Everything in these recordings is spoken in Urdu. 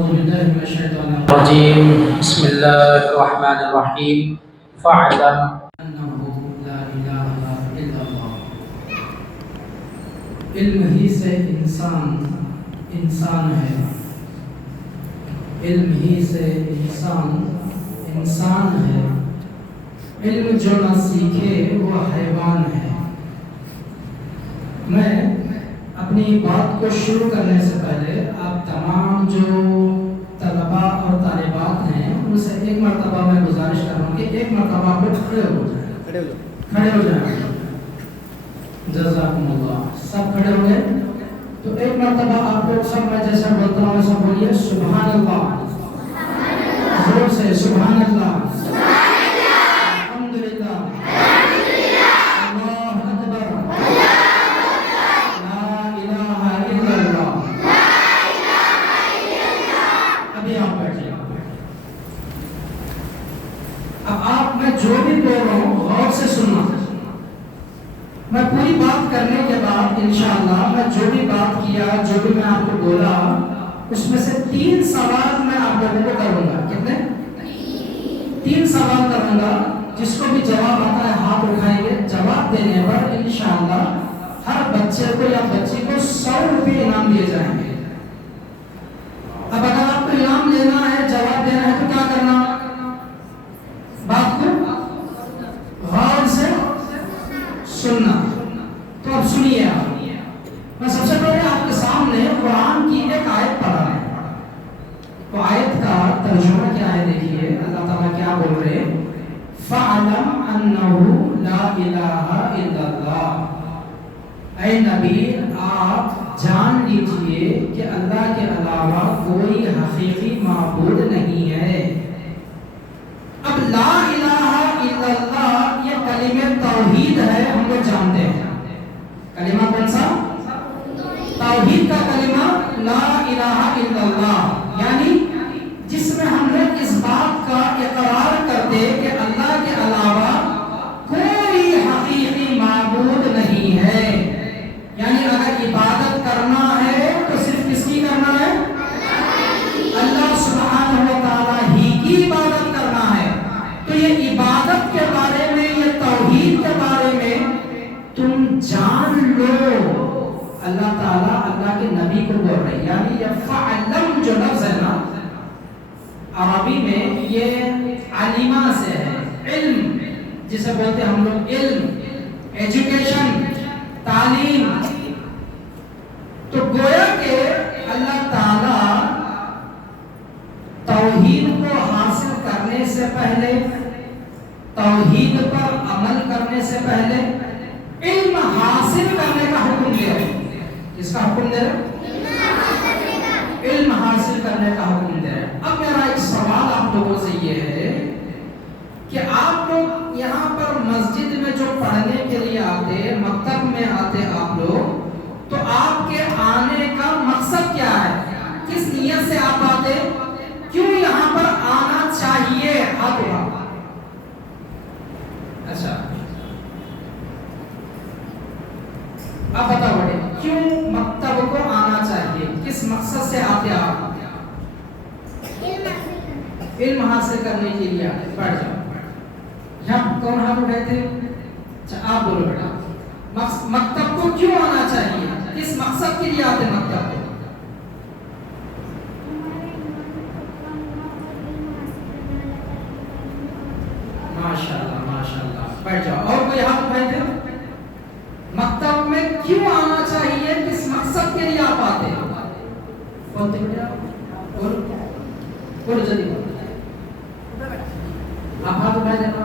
أعوذ بالله من الشيطان الرجيم بسم الله الرحمن الرحيم فاعلم أنه لا إله إلا الله علم ہی سے انسان ہے، علم ہی سے انسان ہے، علم جو نہ سیکھے وہ حیوان ہے۔ میں اپنی بات کو شروع کرنے سے پہلے آپ تمام جو طلباء اور طالبات ہیں ان سے ایک مرتبہ میں گزارش کر رہا ہوں کہ ایک مرتبہ آپ لوگ کھڑے ہو جائیں۔ جزاکم اللہ۔ سب کھڑے ہو گئے تو ایک مرتبہ آپ لوگ سب، میں جیسا بولتا ہوں سب بولیے سبحان اللہ، زور سے سبحان اللہ، الحمدللہ، اللہ اکبر، لا الہ الا اللہ۔ ابھی آپ بیٹھیے۔ اب آپ، میں جو بھی بول رہا ہوں غور سے سننا۔ میں پوری بات کرنے کے بعد انشاءاللہ میں جو بھی بات کیا، جو بھی میں آپ کو بولا، اس میں سے 3 سوال میں آپ لوگوں کو کروں گا۔ کتنے؟ 3 سوال کروں گا۔ جس کو بھی جواب آتا ہے ہاتھ اٹھائیں گے۔ جواب دینے پر انشاءاللہ ہر بچے کو یا بچی کو 100 روپے انعام دیے جائیں گے۔ اب اگر آپ کو انعام لینا ہے، جواب دینا ہے تو کیا کرنا؟ بات کو غور سے سننا۔ تو اب سنیے آپ، میں سب سے پہلے آپ کے سامنے قرآن کی ایک آیت پڑھا ہے۔ تو آیت کا ترجمہ کیا ہے دیکھیے، اللہ تعالیٰ کیا بول رہے ہیں؟ فَعْلَمْ أَنَّهُ لَا إِلَٰهَ إِلَّا اللَّهُ۔ اے نبی آپ جان لیجئے کہ اللہ کے علاوہ کوئی حقیقی معبود نہیں ہے۔ اب لا الہ الا اللہ یہ کلمہ توحید ہے، ہم لوگ جانتے ہیں۔ کلمہ کون سا؟ توحید کا کلمہ لا الہ الا اللہ، یعنی جس میں ہم لوگ اس بات کا اقرار کرتے کہ اللہ کے علاوہ کوئی حقیقی معبود نہیں ہے۔ یعنی اگر عبادت کرنا ہے تو صرف کس کی کرنا ہے؟ اللہ سبحانہ و تعالیٰ ہی کی عبادت کرنا ہے۔ تو یہ عبادت کے بارے میں، یہ توحید کے بارے میں تم جان لو۔ اللہ تعالیٰ اللہ کے نبی کو بول رہے ہیں، یعنی یہ فعلم جو لفظ ہے نا عربی میں، یہ علمہ سے ہے، علم جسے بولتے ہیں ہم لوگ، علم، ایجوکیشن، تعلیم۔ تو گویا کہ اللہ تعالیٰ توحید کو حاصل کرنے سے پہلے، توحید پر عمل کرنے سے پہلے علم حاصل کرنے کا حکم دے رہے ہیں۔ کس کا حکم دے رہے ہیں؟ علم حاصل کرنے کا حکم دے رہے ہیں۔ اب میرا ایک سوال آپ لوگوں سے یہ ہے کہ آپ لوگ یہاں پر مسجد میں جو پڑھنے کے لیے آتے، مکتب میں آتے آپ لوگ، تو آپ کے آنے کا مقصد کیا ہے؟ کس نیت سے آپ آتے؟ کیوں یہاں پر آنا چاہیے؟ ہاتھ اٹھاؤ۔ اچھا، اب بتاؤ بیٹے، کیوں مکتب کو آنا چاہیے؟ کس مقصد سے آتے آپ؟ علم حاصل کرنے کے لیے آتے۔ بیٹھ جاؤ۔ یہاں کون ہاتھ اٹھائے تھے؟ اچھا آپ بولو بیٹا، مکتب کو کیوں آنا چاہیے؟ کس مقصد کے لیے آتے مکتب کو؟ ماشاءاللہ ماشاءاللہ، بیٹھ جاؤ۔ اور کوئی ہاتھ اٹھائے تھے؟ مکتب میں کیوں آنا چاہیے؟ کس مقصد کے لیے آپ آتے ہیں؟ بولتے بیٹا، بولو جلدی بولو۔ آپ ہاتھ اٹھائے دینا۔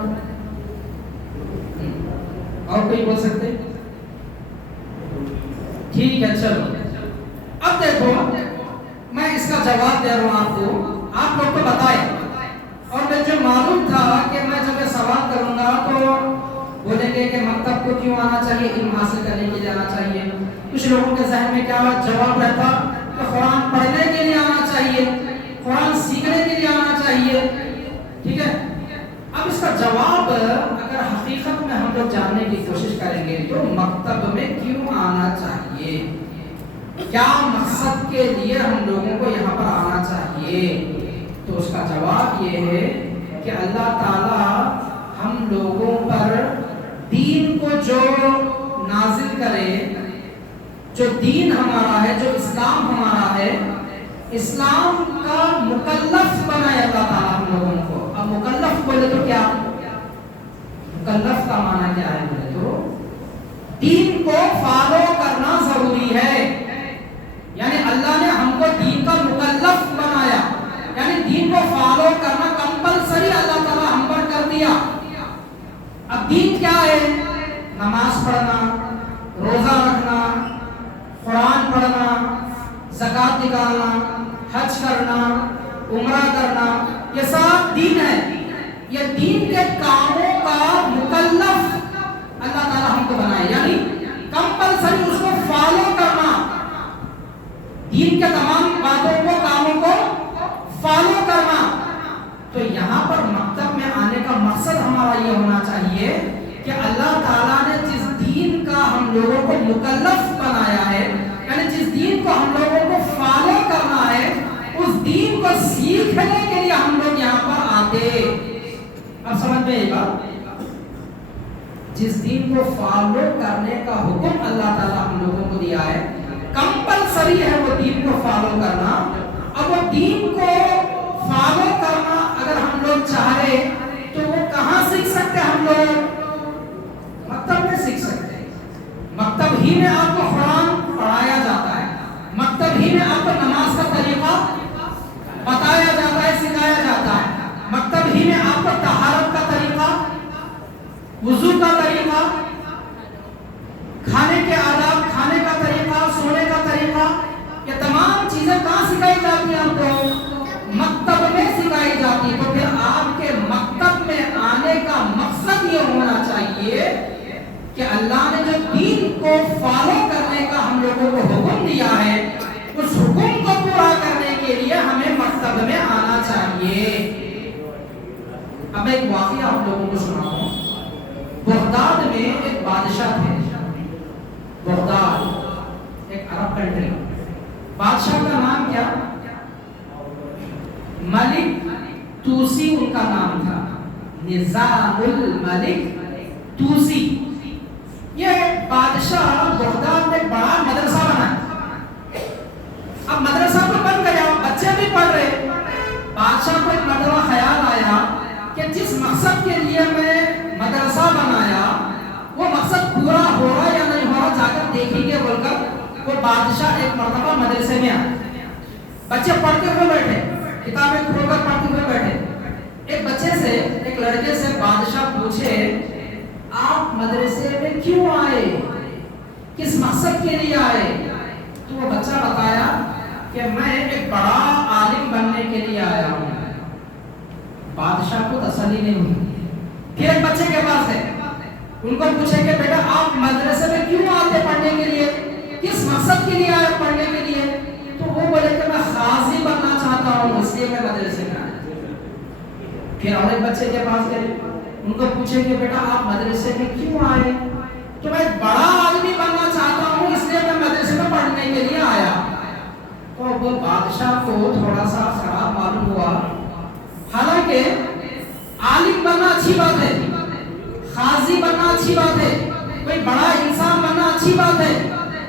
اور کوئی بول سکتے؟ ٹھیک ہے، چلو۔ اب دیکھو، میں اس کا جواب دے رہا ہوں آپ کو، آپ لوگ کو بتائیں۔ اور مجھے معلوم تھا کہ میں جب یہ سوال کروں گا تو بولیں گے کہ مکتب کو کیوں آنا چاہیے؟ علم حاصل کرنے کے لیے آنا چاہیے۔ کچھ لوگوں کے ذہن میں کیا جواب رہتا کہ قرآن پڑھنے کے لیے آنا چاہیے، قرآن سیکھنے کے لیے آنا چاہیے۔ ٹھیک ہے، اب اس کا جواب اگر حقیقت میں ہم لوگ جاننے کی کوشش کریں گے تو مکتب میں کیوں آنا چاہیے، کیا مقصد کے لیے ہم لوگوں کو یہاں پر آنا چاہیے، چاہیے؟ تو اس کا جواب یہ ہے کہ اللہ تعالیٰ ہم لوگوں پر دین کو جو نازل کرے، جو دین ہمارا ہے، جو اسلام ہمارا ہے، اسلام کا مکلف بنائے اللہ تعالیٰ ہم لوگوں کو۔ اب مکلف بولے تو کیا؟ مکلف کا معنی کیا ہے بولے تو دین کو فالو کرنا ضروری ہے، یعنی اللہ نے ہم کو دین کا مکلف بنایا، یعنی دین کو فالو کرنا کمپلسری اللہ تعالیٰ ہم پر کر دیا۔ اب دین کیا ہے؟ نماز پڑھنا، روزہ رکھنا، قرآن پڑھنا، زکوٰۃ نکالنا، حج کرنا، عمرہ کرنا، یہ سب دین ہے۔ یہ دین کے کاموں کا مکلف اللہ تعالیٰ ہم کو بنائے، یعنی کمپلسری اس کو فالو کرنا، دین کے تمام باتوں کو، کاموں کو فالو کرنا۔ تو یہاں پر مکتب میں آنے کا مقصد ہمارا یہ ہونا چاہیے کہ اللہ تعالیٰ نے جس دین کا ہم لوگوں کو مکلف بنایا ہے، یعنی جس دین کو ہم لوگوں کو فالو کرنا ہے، اس دین کو سیکھنے کے لیے ہم لوگ یہاں پر آتے۔ اب سمجھ میں یہ بات، جس دین کو فالو کرنے کا حکم اللہ تعالیٰ ہم لوگوں کو دیا ہے، کمپلسری ہے وہ دین کو فالو کرنا۔ اب وہ دین کو فالو کرنا اگر ہم لوگ چاہ رہے تو وہ کہاں سیکھ سکتے ہیں؟ ہم لوگ مکتب میں سیکھ سکتے ہیں۔ مکتب ہی میں آپ کو قرآن پڑھایا جاتا ہے، مکتب ہی میں آپ کو نماز کا طریقہ بتایا جاتا ہے، سکھایا جاتا ہے، مکتب ہی میں آپ کو طہارت کا طریقہ، وضو کا طریقہ، کھانے کے آداب، کھانے کا طریقہ، سونے کا طریقہ، یہ تمام چیزیں کہاں سکھائی جاتی ہیں؟ ہم کو مکتب میں سکھائی جاتی ہے۔ تو پھر آپ کے مکتب میں آنے کا مقصد یہ ہونا چاہیے کہ اللہ نے جو دین کو فالو کرنے کا ہم لوگوں کو حکم دیا ہے، اس حکم کو پورا کرنے کے لیے ہمیں مکتب میں آنا چاہیے۔ اب ایک واقعہ آپ لوگوں کو سناؤں۔ بغداد میں ایک بادشاہ تھے، بغداد ایک عرب کنٹری، بادشاہ کا نام کیا؟ ملک توسی ان کا نام تھا، نظام الملک توسی۔ یہ بادشاہ بغداد میں بڑا مدرسہ بنا۔ اب مدرسہ تو بن گیا، بچے بھی پڑھ رہے، بادشاہ کو ایک مرتبہ خیال آیا کہ جس مقصد کے لیے میں مدرسہ بنایا وہ مقصد پورا ہو رہا یا نہیں ہو رہا، جا کر دیکھیں گے بول کر وہ بادشاہ ایک مرتبہ مدرسے میں آیا۔ بچے پڑھتے ہوئے بیٹھے، کتابیں کھول کر پڑھتے ہوئے بیٹھے۔ ایک بچے سے، ایک لڑکے سے بادشاہ پوچھے آپ مدرسے میں کیوں آئے، کس مقصد کے لیے آئے؟ تو وہ بچہ بتایا کہ میں ایک بڑا عالم بننے کے لیے آیا ہوں۔ بادشاہ کو تسلی نہیں ہوئی، پھر ایک بچے کے پاس ہے، ان کو پوچھے کہ بیٹا آپ مدرسے میں کیوں آتے پڑھنے کے لیے، کس مقصد کے لیے آئے پڑھنے کے لیے؟ تو وہ بولے کہ میں قاضی بننا چاہتا ہوں، اس لیے میں مدرسے میں آیا۔ پھر اور ایک بچے کے پاس گئے، ان کو پوچھے کہ بیٹا آپ مدرسے میں کیوں آئے؟ تو میں بڑا آدمی بننا چاہتا ہوں، اس لیے میں مدرسے میں پڑھنے کے لیے آیا۔ تو وہ بادشاہ کو تھوڑا سا خراب معلوم ہوا، حالانکہ عالم بننا اچھی بات ہے، قاضی بننا اچھی بات ہے، کوئی بڑا انسان بننا اچھی بات ہے،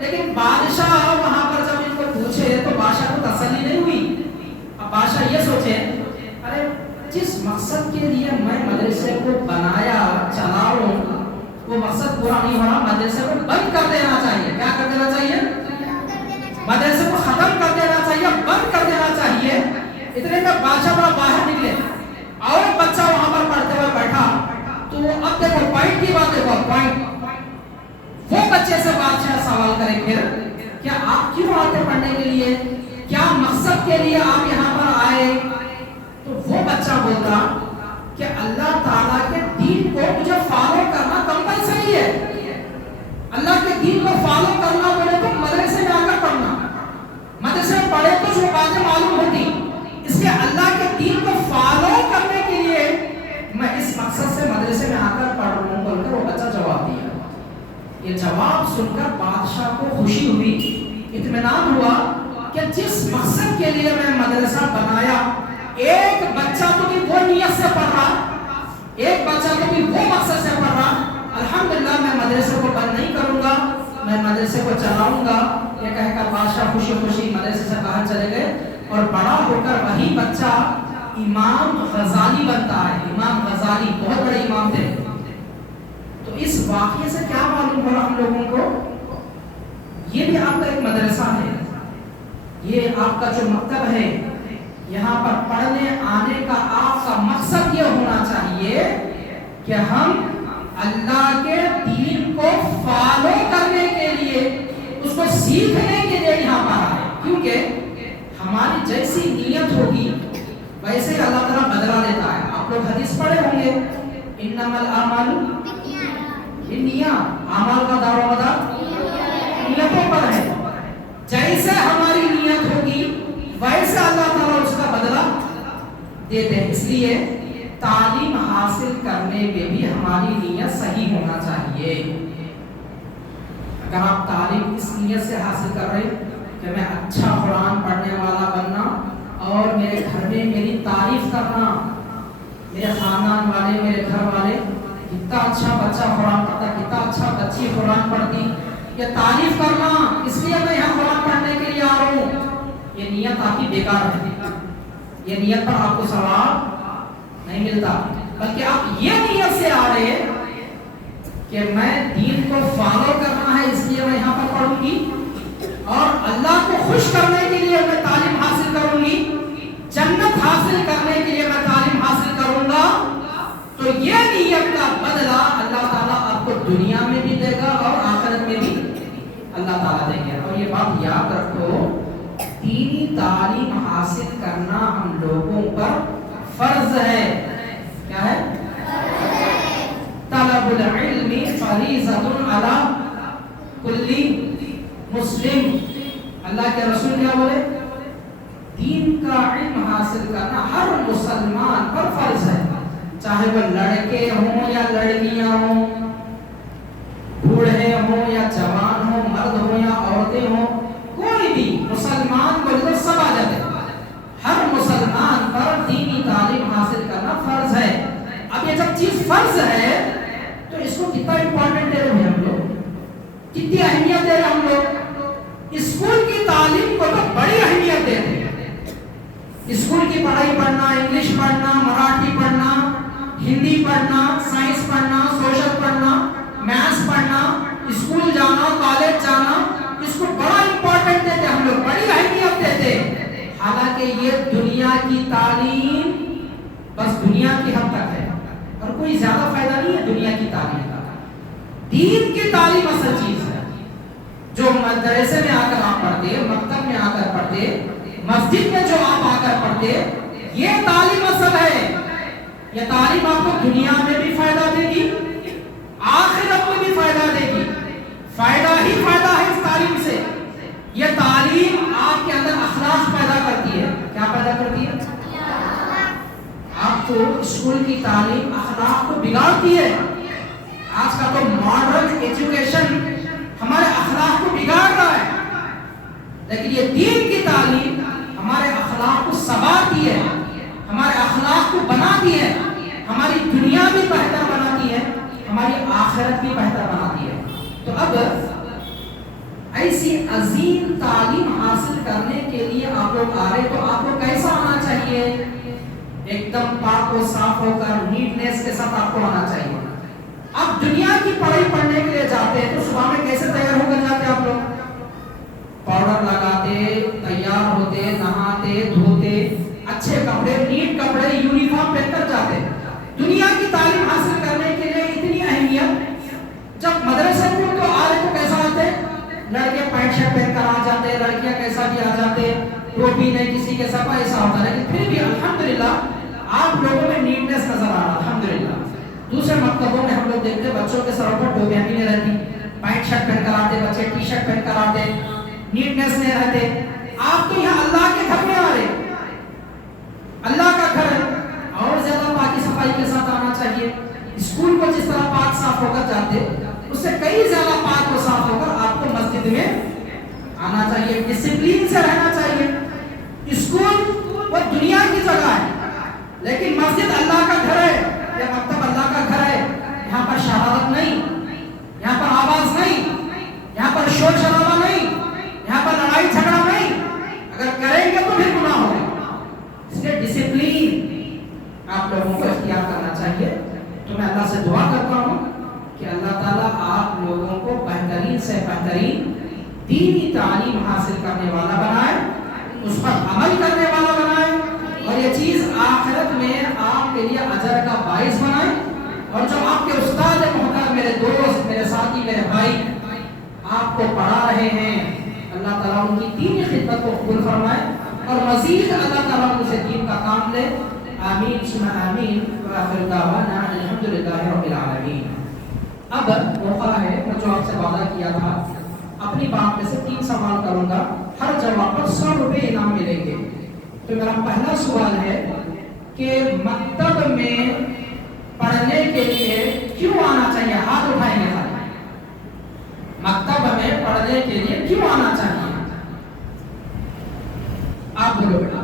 لیکن بادشاہ وہاں پر جب ان کو پوچھے تو بادشاہ کو تسلی نہیں ہوئی۔ اب بادشاہ یہ سوچے ارے جس مقصد کے لیے میں مدرسے کو بنایا چلاؤں وہ مقصد پورا نہیں ہو رہا، مدرسے کو بند کر دینا چاہیے۔ کیا کر دینا چاہیے؟ مدرسے کو ختم کر دینا چاہیے، بند کر دینا چاہیے۔ اتنے میں بادشاہ بڑا باہر نکلے اور ایک بچہ وہاں پر پڑھتے ہوئے بیٹھا، تو اب دیکھو پوائنٹ کی بات دیکھو، پوائنٹ وہ بچے سے بادشاہ سوال کرے پھر کیا آپ کیوں آتے پڑھنے کے لیے، کیا مقصد کے لیے آپ یہاں پر آئے؟ تو وہ بچہ بولتا کہ اللہ تعالیٰ کے دین کو مجھے فالو کرنا کمپلسری ہے، اللہ کے دین کو فالو کرنا بولے تو مدرسے میں آ کر پڑھنا، مدرسے میں پڑھے تو جو باتیں معلوم ہوتی، اس لیے اللہ کے دین کو فالو کرنے کے لیے میں اس مقصد سے مدرسے میں آ کر پڑھ رہا ہوں بول کر وہ بچہ جواب دیا۔ یہ جواب سن کر بادشاہ کو خوشی ہوئی، اطمینان ہوا کہ جس مقصد کے لیے میں مدرسہ بنایا. ایک بچہ تو بھی وہ نیت سے پڑھ رہا, ایک بچہ تو بھی وہ مقصد سے پڑھ رہا. الحمدللہ میں مدرسے کو بند نہیں کروں گا, میں مدرسے کو چلاؤں گا. یہ کہہ کر بادشاہ خوشی خوشی مدرسے سے باہر چلے گئے اور بڑا ہو کر وہی بچہ امام غزالی بنتا ہے. امام غزالی بہت بڑے امام تھے. تو اس واقعے سے کیا معلوم ہو رہا ہم لوگوں کو, یہ بھی آپ کا ایک مدرسہ ہے, یہ آپ کا جو مکتب ہے, یہاں پر پڑھنے آنے کا آپ کا مقصد یہ ہونا چاہیے کہ ہم اللہ کے دین کو فالو کرنے کے لیے, اس کو سیکھنے کے لیے یہاں پر آئے. کیونکہ ہماری جیسی نیت ہوگی ویسے اللہ تعالیٰ بدلا دیتا ہے. آپ لوگ حدیث پڑھے ہوں گے, انما الاعمال بالنیات, اعمال کا دار و مدار نیتوں پر ہے. جیسے ہماری نیت ہوگی ویسے اللہ تعالیٰ اس کا بدلہ دیتے ہیں. اس لیے تعلیم حاصل کرنے میں بھی ہماری نیت صحیح ہونا چاہیے. اگر آپ تعلیم اس نیت سے حاصل کر رہے کہ میں اچھا قرآن پڑھنے والا بننا اور میرے گھر میں میری تعریف کرنا, میرے خاندان والے, میرے گھر والے, کتنا اچھا بچہ قرآن پڑھتا, کتنا اچھا بچی قرآن پڑھتی, یہ تعریف کرنا, اس لیے میں یہاں قرآن پڑھنے کے لیے آ رہا ہوں, یہ نیت آپ کی بیکار ہے. یہ نیت پر آپ کو ثواب نہیں ملتا, بلکہ آپ یہ نیت سے آ رہے کہ میں دین کو فالو کرنا ہے, اس لیے میں یہاں پر پڑھوں گی اور اللہ کو خوش کرنے کے لیے میں تعلیم حاصل کروں گی, جنت حاصل کرنے کے لیے میں تعلیم حاصل کروں گا. تو یہ نیت کا بدلہ اللہ تعالیٰ آپ کو دنیا میں بھی دے گا اور آخرت میں بھی اللہ تعالیٰ دیں گے. اور یہ بات یاد رکھو, دینی تعلیم حاصل کرنا ہم لوگوں پر فرض ہے. کیا ہے؟ طلب العلم فریضۃ علی کل مسلم. اللہ کے رسول کیا بولے؟ دین کا علم حاصل کرنا ہر مسلمان پر فرض ہے, چاہے وہ لڑکے ہوں یا لڑکیاں ہوں, بوڑھے ہوں یا جوان ہوں, مرد ہوں یا عورتیں ہوں, کوئی بھی مسلمان کو تو سب آ جاتے. ہر مسلمان پر دینی تعلیم حاصل کرنا فرض ہے. اب یہ جب چیز فرض ہے تو اس کو کتنا امپورٹنٹ دے رہے ہیں ہم لوگ, کتنی اہمیت دے رہے ہیں ہم لوگ. اسکول کی تعلیم کو تو بڑی اہمیت دے رہے ہیں. اسکول کی پڑھائی پڑھنا, انگلش پڑھنا, مراٹھی پڑھنا, ہندی پڑھنا, سائنس پڑھنا, سوشل پڑھنا, میتھس پڑھنا, اسکول جانا, کالج جانا, اس کو بڑا امپورٹنٹ دیتے ہم لوگ, بڑی اہمیت دیتے. حالانکہ یہ دنیا کی تعلیم بس دنیا کی حد تک ہے اور کوئی زیادہ فائدہ نہیں ہے دنیا کی تعلیم کا. دین کی تعلیم اصل چیز ہے جو مدرسے میں آ کر آپ پڑھتے, مکتب میں آ کر پڑھتے, مسجد میں جو آپ آ کر پڑھتے, یہ تعلیم اصل ہے. یہ تعلیم آپ کو دنیا میں بھی فائدہ دے گی, آخرت میں بھی فائدہ دے گی. فائدہ ہی فائدہ ہے اس تعلیم سے. یہ تعلیم آپ کے اندر اخلاق پیدا کرتی ہے. کیا پیدا کرتی ہے؟ آپ کو اسکول کی تعلیم اخلاق کو بگاڑتی ہے. آج کا تو ماڈرن ایجوکیشن ہمارے اخلاق کو بگاڑ رہا ہے, لیکن یہ دین کی تعلیم ہمارے اخلاق کو سنوارتی ہے, ہمارے اخلاق کو بناتی ہے, ہماری دنیا بھی بہتر بناتی ہے, ہماری آخرت بھی بہتر بناتی ہے. تو اب ایسی عظیم تعلیم حاصل کرنے کے لیے آپ لوگ آ رہے, تو آپ کو کیسا آنا چاہیے؟ ایک دم پاک و صاف ہو کر نیٹنیس کے ساتھ آپ کو آنا چاہیے. آپ دنیا کی پڑھائی پڑھنے کے لیے جاتے ہیں تو صبح میں کیسے تیار ہو کر جاتے آپ لوگ؟ پاؤڈر لگاتے, تیار ہوتے, نہاتے دھوتے, اچھے کپڑے, نیٹ کپڑے, یونیفارم پہن کر جاتے. دنیا کی تعلیم حاصل کرنے کے لیے اتنی اہمیت. جب مدرسے میں تو آ رہے تو کیسا آتے؟ لڑکے پینٹ شرٹ پہن کر آ جاتے, لڑکیاں کیسا بھی آ جاتے, ٹوپی نہیں کسی کے سب ایسا ہوتا. لیکن پھر بھی الحمدللہ آپ لوگوں میں نیٹنیس نظر آ رہا الحمدللہ. دوسرے مکتبوں میں ہم لوگ دیکھتے بچوں کے سروں پر ٹوپیاں بھی نہیں رہتی, پینٹ شرٹ پہن کر آتے, بچے ٹی شرٹ پہن کر آتے, نیٹنیس نہیں رہتے. آپ تو یہاں اللہ کے گھر میں آ رہے, اللہ کا گھر ہے, اور زیادہ پاکی صفائی کے ساتھ آنا چاہیے. اسکول کو جس طرح پاک صاف ہو کر جاتے اس سے کئی زیادہ پاک و صاف ہو کر آپ کو مسجد میں آنا چاہیے, ڈسپلین سے رہنا چاہیے. دینی تعلیم حاصل کرنے والا بنائے، اس پر عمل کرنے والا بنائے، اور یہ چیز آخرت میں آپ کے لیے اجر کا باعث بنائے۔ اور جو آپ کے استاد محترم، میرے دوست، میرے ساتھی، میرے بھائی آپ کو پڑھا رہے ہیں، اللہ تعالیٰ ان کی دینی خدمت کو قبول فرمائے اور مزید اللہ تعالیٰ ان سے دین کا کام لے۔ آمین ثم آمین وآخر دعوانا الحمدللہ رب العالمین۔ اب موقع ہے، میں جو آپ سے وعدہ کیا تھا، اپنی بات میں سے 3 سوال کروں گا، ہر جواب پر 100 روپے انعام ملیں گے۔ تو میرا پہلا سوال ہے کہ مکتب میں پڑھنے کے لیے کیوں آنا چاہیے؟ ہاتھ اٹھائیں گے سارے۔ مکتب میں پڑھنے کے لیے کیوں آنا چاہیے؟ آپ بولو بیٹا۔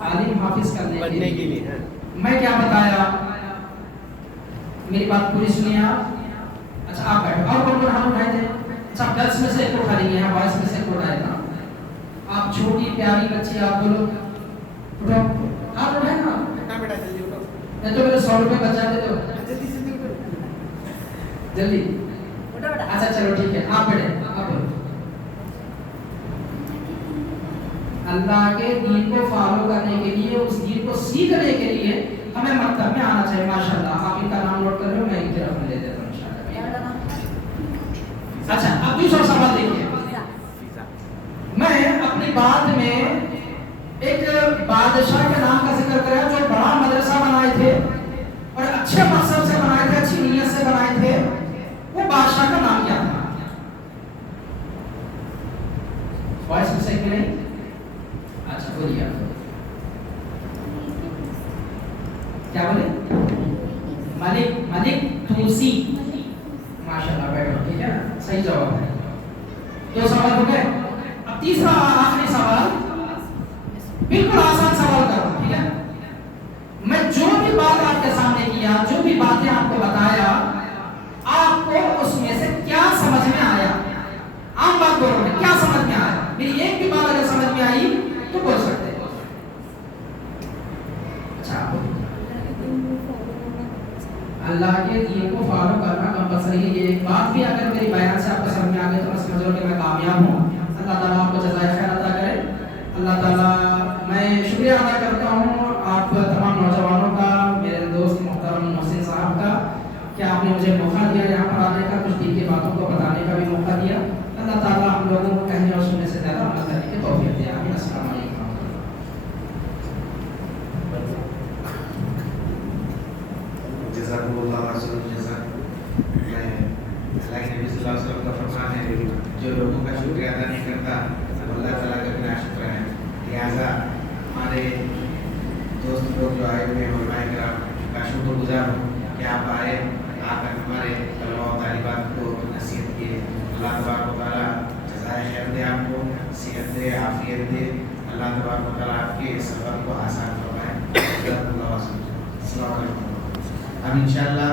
عالم حافظ کرنے کے لیے۔ میں کیا بتایا؟ میری بات پوری سنیے آپ۔ اچھا آپ بیٹھو، اور کون ہاتھ اٹھائے تھے؟ اچھا گرلس میں سے ایک اٹھا لیے ہیں، بوائز میں سے ایک اٹھائے تھا۔ آپ چھوٹی پیاری بچی، آپ بولو اٹھو، ہاتھ اٹھائے نا نہیں تو میرے 100 روپے بچ جاتے تو جلدی۔ اچھا چلو ٹھیک ہے، آپ بیٹھے، آپ بولو۔ اللہ کے دین کو فالو کرنے کے لیے، اس دین کو سیکھنے کے لیے ہمیں مکتب میں آنا چاہیے۔ ماشاءاللہ، آپ ان کا نام نوٹ کر رہے ہو، میں ان کی طرف لے دیتا ہوں انشاءاللہ۔ اچھا اب دوسرا سوال دیکھیے۔ میں اپنی بات میں ایک بادشاہ کے نام کا ذکر کرا جو بڑا مدرسہ بنائے تھے اور اچھے مقصد سے بنائے تھے، اچھی نیت سے بنائے تھے، وہ بادشاہ کا نام کیا تھا؟ وائس میں سے نہیں؟ اچھا بولیے، کیا بولے؟ ملک توسی۔ ماشاءاللہ، بیٹھو، ٹھیک ہے نا، صحیح جواب ہے۔ 2 سوال ہو گئے۔ اب تیسرا آخری سوال، بالکل آسان سوال کرو، ٹھیک ہے؟ میں جو بھی بات آپ کے سامنے کیا، جو بھی باتیں آپ کو بتایا، آپ کو اس میں سے کیا سمجھ میں آیا؟ عام بات بولو، میں کیا سمجھ میں آیا؟ میری ایک بھی بات اگر سمجھ میں آئی تو بول سکتے ہیں۔ اچھا، اللہ کے دین کو فالو کرنا کمپلسری ہے۔ یہ ایک بات بھی اگر میری بیان سے آپ کو سمجھ میں آ گئی تو میں سمجھ رہا ہوں کہ میں کامیاب ہوں۔ اللہ تعالیٰ آپ کو جزائے خیر عطا کرے۔ اللہ تعالیٰ، میں شکریہ ادا کرتا ہوں آپ تمام نوجوانوں کا، میرے دوست محترم محسن صاحب کا، کہ آپ نے مجھے موقع دیا یہاں پر آنے کا، کچھ دین کی باتوں کو بتانے کا بھی موقع دیا۔ اللہ تعالیٰ ہم لوگوں کو کہنے اور سننے سے زیادہ عمل کرنے کی توفیق دے۔ آمین۔ السلام علیکم۔ جزاکم اللہ خیر الجزا۔ میں اللہ کے نبی صلی اللہ علیہ وسلم کا فرمان ہے، جو لوگوں کا شکریہ ادا نہیں کرتا وہ اللہ تعالیٰ کا بھی ناشکر ہے۔ لہٰذا ہمارے دوست لوگ جو آئے ہوئے ہیں، علماء کرام کا شکر گزار ہوں کہ آپ آئے، آ کر ہمارے طلباء و طالبات کو نصیحت کیے۔ اللہ تبارک و تعالیٰ جزائے خیر دے، آپ کو صحت دے، عافیت دے۔ اللہ تبارک و تعالیٰ آپ کے سفر کو آسان فرمائے۔ السلام علیکم۔ اب انشاءاللہ